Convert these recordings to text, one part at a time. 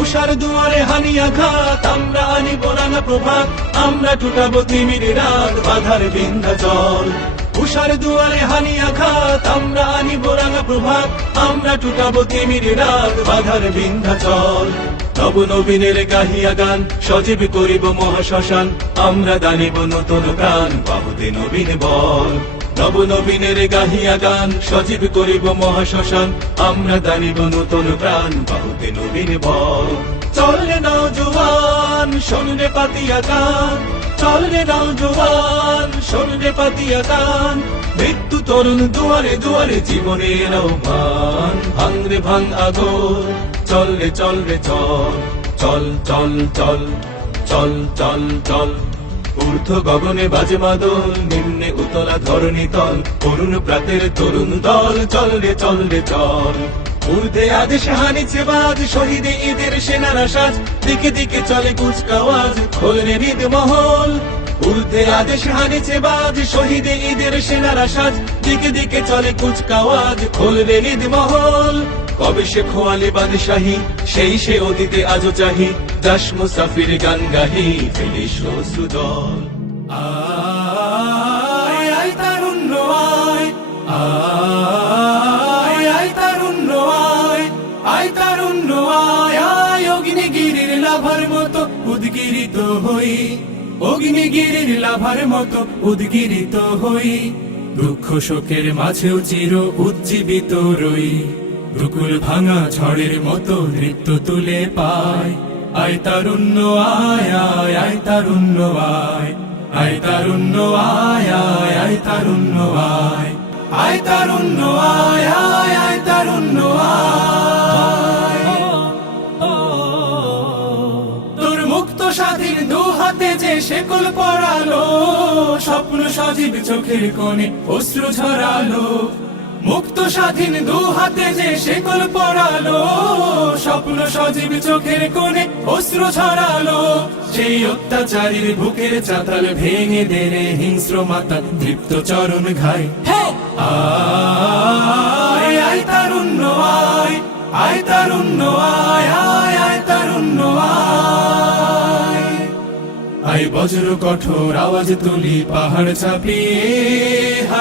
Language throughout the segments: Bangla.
উষার দুয়ারে হানিয়া ঘাত আমরা আনি বোনানা প্রভাত, আমরা টুটাবো তিমির রাত, বাধার বিন্ধা চল উষার দুয়ারে হানিয়া ঘাত আমরা আনি বোনানা প্রভাত, আমরা টুটাবো তিমির রাত, বাধার বিন্ধা চল নব নবীনের গাহিয়া গান, সজীব করিব মহাশ্মশান, আমরা দানিব নতুন প্রাণ বাহুতে নবীন বল। নব নবীনের গাহিয়া গান, সজীব করিব মহাশ্মশান। আমরা দানিব নতুন প্রাণ, বাহুতে নবীন বল। চল নাও জোয়ান, শোন পাতিয়া গান। চল নাও জোয়ান, শোন রে পাতিয়া গান। মৃত্যু তরুণ দুয়ারে দুয়ারে জীবনের আহ্বান ভাঙ রে ভাঙ আগর, চল চল রে চল। চল চল চল চল চল চল। ঊর্ধ্ব গগনে বাজে মাদল, নিম্নে উতলা ধরণী তল। করুণ প্রাতের তরুণ দল, চল রে চল রে, চল। ঊর্ধ্বে আদেশ হানিছে বাজ, শহীদে ঈদের সেনারা সাজ দিকে দিকে চলে কুচকাওয়াজ খোল রে নিদ মহল ঊর্ধ্বে আদেশ হানিছে বাজ, শহীদে ঈদের সেনারা সাজ দিকে দিকে চলে কুচকাওয়াজ খোল রে নিদ মহল কবে সে খোয়ালে বাদশাহী, সেই সে অতীতে আজও চাহি। দাস মুসাফির গান গাহি ফেলিস সুদল। আয় আয় তারুণ্য, আয়। আয় আয় তারুণ্য, আয়। আয় তারুণ্য, আয় আয় অগ্নিগিরির লাভার মতো উদ্গিরিত হই। অগ্নিগিরির লাভার মতো উদ্গিরিত হই। দুঃখ শোকের মাঝেও চির উজ্জীবিত রই। দুকুল ভাঙা ঝড়ের মতো নৃত্য তুলে পায়। আয় তারুণ্য, আয় আয় আয় তারুণ্য, আয়। আয় তারুণ্য, আয় আয় তারুণ্য, আয়। আয় তারুণ্য, আয় আয় আয় তোর মুক্ত স্বাধীন দু হাতে যে শেকল পড়ালো স্বপ্ন সজীব চোখের কোণে অশ্রু ঝরালো। মুক্ত স্বাধীন দু হাতে যে শেকল পড়ালো স্বপ্ন সজীব চোখের কোণে অস্ত্র ছড়ালো সেই অত্যাচারীর বুকের চাতাল ভেঙে দেনে হিংস্র মাতা তৃপ্ত চরণ ঘাই। আয় আয় তারুণ্য আয় আয় তারুণ্য আয় আয় আয় তারুণ্য আয়। আই বজ্র কঠোর আওয়াজ তুলি পাহাড় চাপিয়ে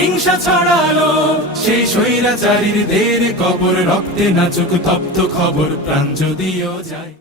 হিংসা ছড়ালো। সেই স্বৈরাচারীর দের কবর রক্তে নাচুক তপ্ত খবর প্রাণ যদিও যায়।